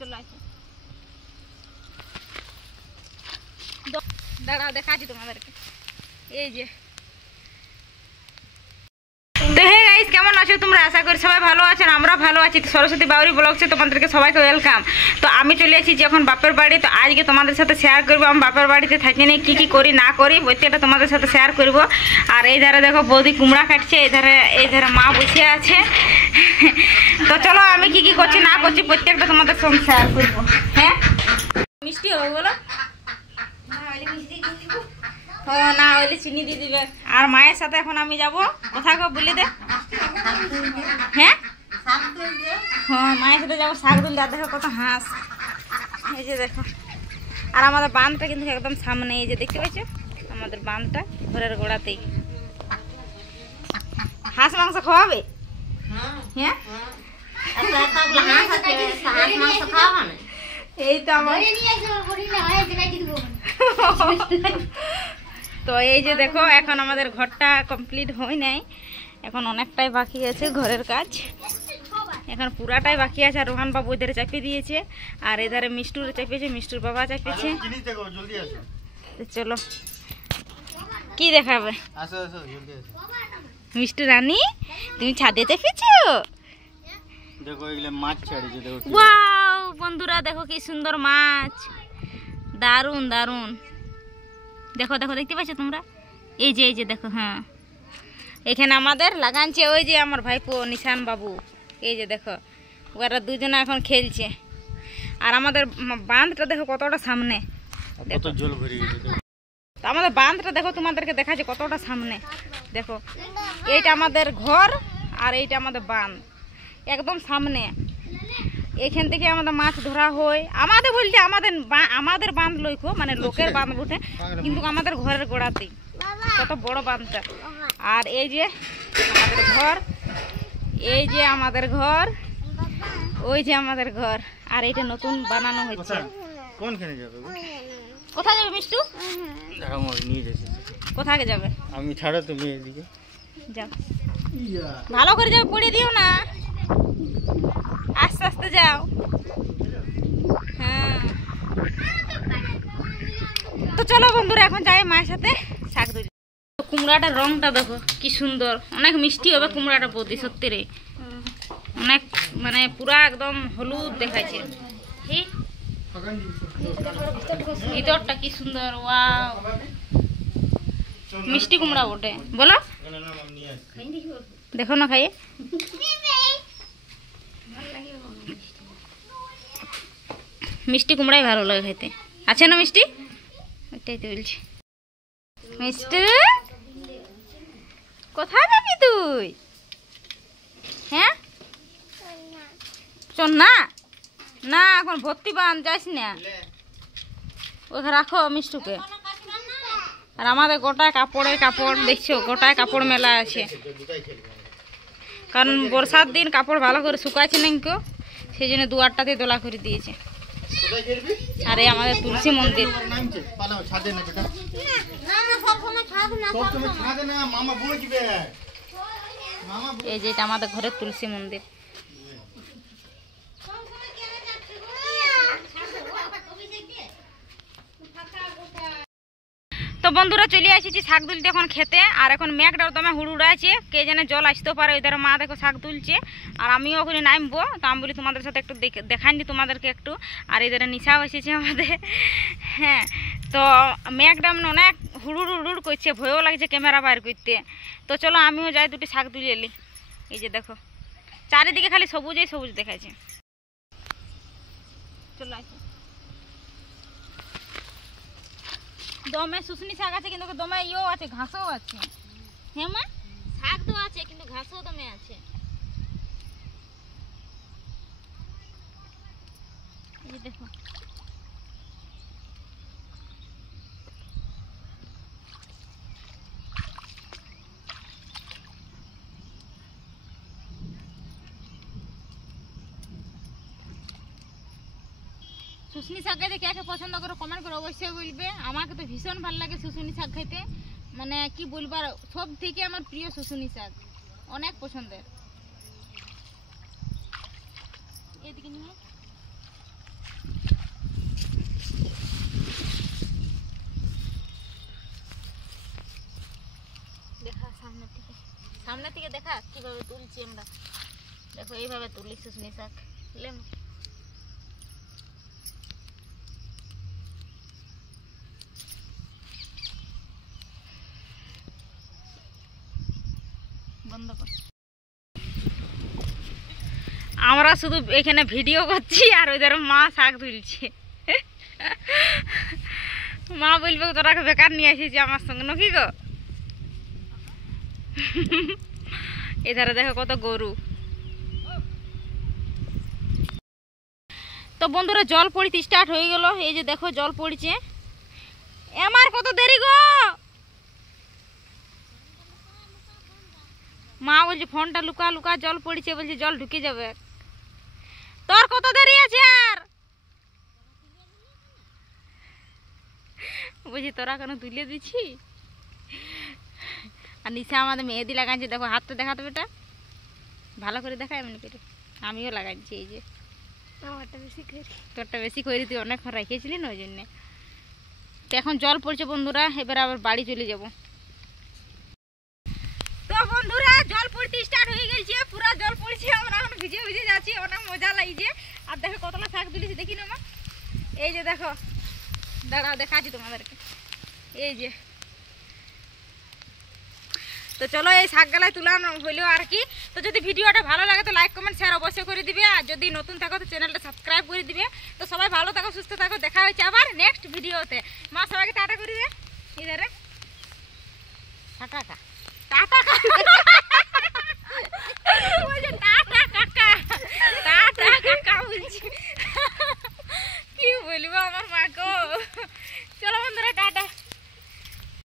চলো আসো, দাঁড়াও দেখাচ্ছি তোমাদেরকে। এই যে কেমন আছো তোমরা? আশা করি সবাই ভালো আছেন, আমরা ভালো আছি। সরস্বতী বাউরি ব্লগসে তোমাদেরকে সবাইকে ওয়েলকাম। তো আমি চলে এসেছি এখন বাপের বাড়ি। তো আজকে তোমাদের সাথে শেয়ার করবো আমি বাপের বাড়িতে থাকি নিয়ে কী কী করি না করি, প্রত্যেকটা তোমাদের সাথে শেয়ার করব। আর এই ধারে দেখো বৌদি কুমড়া কাটছে, এই ধারে মা বসে আছে। তো চলো আমি কি কি করছি না করছি প্রত্যেকটা তোমাদের সঙ্গে শেয়ার করবো। হ্যাঁ মিষ্টি হবে বলো না হইলে চিনি দিয়ে দিবে। আর মায়ের সাথে এখন আমি যাবো কোথায় গো বলি দে। হ্যাঁ হ্যাঁ মায়ের সাথে যাবো শাক তুলতে। আর দেখো কত হাঁস, এই যে দেখো। আর আমাদের বাঁধটা কিন্তু একদম সামনে, এই যে দেখতে পাচ্ছ আমাদের বাঁধটা ঘরের গোড়াতেই। হাঁস মাংস খাওয়াবে? হ্যাঁ এই তো আমার। তো এই যে দেখো এখন আমাদের ঘরটা কমপ্লিট হয় নাই, এখন অনেকটাই বাকি আছে ঘরের কাজ, এখন পুরাটাই বাকি আছে। আর রোহান বাবু এধারে চাপিয়ে দিয়েছে, আর এধারে মিষ্টুর চাপিয়েছে, মিষ্টুর বাবা চাপিয়েছে। চলো কি দেখাবে মিষ্টু রানী, তুমি ছাদে চেপেছো? দেখো এগুলো মাছ ছাড়িয়েছে, দেখো ওয়াও বন্ধুরা দেখো কি সুন্দর মাছ, দারুন দারুন। দেখো দেখো দেখতে পাচ্ছ তোমরা? এই যে দেখো। হ্যাঁ এখানে আমাদের লাগানছে ওই যে আমার ভাইপো নিশান বাবু, এই যে দেখো ওরা দুজনে এখন খেলছে। আর আমাদের বাঁধটা দেখো কতটা সামনে, কত জল ভরে গেছে। তো আমাদের বাঁধটা দেখো তোমাদেরকে দেখাচ্ছে কতটা সামনে। দেখো এইটা আমাদের ঘর আর এইটা আমাদের বাঁধ একদম সামনে। এখান থেকে আমাদের মাছ ধরা হয়। আমাদের বলতে আমাদের বাঁধ লইখো, মানে লোকের বাঁধ বটে, কিন্তু আমাদের ঘরের গোড়াতেই। কত বড় বাঁধটা। আর এই যে আমাদের ঘর, এই যে আমাদের ঘর, ওই যে আমাদের ঘর। আর এইটা নতুন বানানো হচ্ছে। কোনখানে যাবে? কোথায় যাবে মিষ্টু? নিয়ে যাচ্ছি। কোথায় যাবে? আমি ছাড়ো, তুমি এদিকে যাও, ভালো করে যাও, পড়ে দিও না, আস্তে আস্তে যাও। হ্যাঁ তো চলো বন্ধুরা এখন যাই মায়ের সাথে শাক তুলি। কুমড়াটার রংটা দেখো কি সুন্দর, অনেক মিষ্টি হবে কুমড়াটা বৌদি, সত্যি রে অনেক, মানে পুরা একদম হলুদ দেখাচ্ছে। ভিতরটা কি সুন্দর, ওয়াও মিষ্টি কুমড়া বটে বলো। দেখো না খাইয়ে, মিষ্টি কুমড়াই ভালো লাগে খাইতে। আছে না মিষ্টি? ওইটাই তো বলছি। মিষ্টি কোথায় যাবি তুই? হ্যাঁ চল না, না এখন ভর্তি বান যাস না, ওখানে রাখো মিষ্টুকে। আর আমাদের গোটায় কাপড়ের কাপড় দেখছো, গোটায় কাপড় মেলা আছে, কারণ বর্ষার দিন কাপড় ভালো করে শুকাচ্ছে না কেউ, সেই জন্য দুয়ারটাতে দোলা করে দিয়েছে। আর এই আমাদের তুলসী মন্দির, এই যে এটা আমাদের ঘরের তুলসী মন্দির। তো বন্ধুরা চলে এসেছি শাক তুলতে এখন খেতে। আর এখন মেঘটাও তোমার হুড়ুড়া আছে, কে জানে জল আসতেও পারে। ওই ধরো মা দেখো শাক তুলছে, আর আমিও ওখানে নামবো। তো আমি বলি তোমাদের সাথে একটু দেখাইনি তোমাদেরকে একটু। আর এই ধরে নিশাও এসেছে আমাদের। হ্যাঁ তো মেঘটা মানে অনেক হুড়ুড় হুড়ুড় করছে, ভয়ও লাগছে ক্যামেরা বাইর করতে। তো চলো আমিও যাই দুটি শাক তুলে এলি। এই যে দেখো চারিদিকে খালি সবুজই সবুজ দেখাচ্ছে। চলো আসো, দমে শুশনি শাক আছে, কিন্তু দমে ইও আছে, ঘাসও আছে। হ্যাঁ মা শাক তো আছে, কিন্তু ঘাসও দমে আছে। এই দেখো শুশনি শাক খাইতে কে কে পছন্দ করো কমেন্ট করে অবশ্যই বলবে। আমাকে তো ভীষণ ভালো লাগে শুশনি শাক খাইতে, মানে কি বলবার, সব থেকে আমার প্রিয় শুশনি শাক, অনেক পছন্দের। এদিকে নিয়ে সামনে থেকে দেখা কিভাবে তুলছি আমরা। দেখো এইভাবে তুলি শুশনি শাক। লে মা। বন্ধ কর। আমরা শুধু এখানে ভিডিও করছি আর ওইদের মা শাক তুলছে। মা বলবে তোরা বেকার নিয়ে এসেছি আমার সঙ্গে নাকি গো। এধারে দেখো কত গরু। তো বন্ধুরা জল পড়তে স্টার্ট হয়ে গেল। এই যে দেখো জল পড়ছে। আমার কত দেরি গো। মা বলছে ফোনটা লুকা লুকা, জল পড়ছে, বলছে জল ঢুকে যাবে। তোর কত দেরি আছে? আর বলছি তোরা কেন তুলে দিচ্ছি। আর নিচে আমাদের মেহেদি লাগাইছে। দেখো হাতটা দেখাতে বেটা, ভালো করে দেখা। এমনি করে আমিও লাগাইছি। এই যে তোরটা বেশি করে তুই অনেকক্ষণ রেখেছিলি না, ওই জন্যে। তো এখন জল পড়ছে বন্ধুরা, এবার আবার বাড়ি চলে যাব। তো বন্ধুরা জল পড়তে স্টার্ট হয়ে গেছে, পুরা জল পড়ছে। আমরা এখন ভিজে ভিজে যাচ্ছি, অনেক মজা লাগছে। আর দেখো কতটা শাক তুলেছি দেখি না মা। এই যে দেখো, দাঁড়াও দেখাচ্ছি তোমাদেরকে। এই যে তো চলো এই শাক গালায় তুলাম হইলো আর কি। তো যদি ভিডিওটা ভালো লাগে তো লাইক কমেন্ট শেয়ার অবশ্যই করে দিবে। আর যদি নতুন থাকো তো চ্যানেলটা সাবস্ক্রাইব করে দিবে। তো সবাই ভালো থাকো, সুস্থ থাকো। দেখা হচ্ছে আবার নেক্সট ভিডিওতে। মা সবাইকে টাটা করে দে। ইধারে টাটা কা টাটা কা টাটা কাকা টাটা কাকা বলছি। কি বলবো আমার মাকে।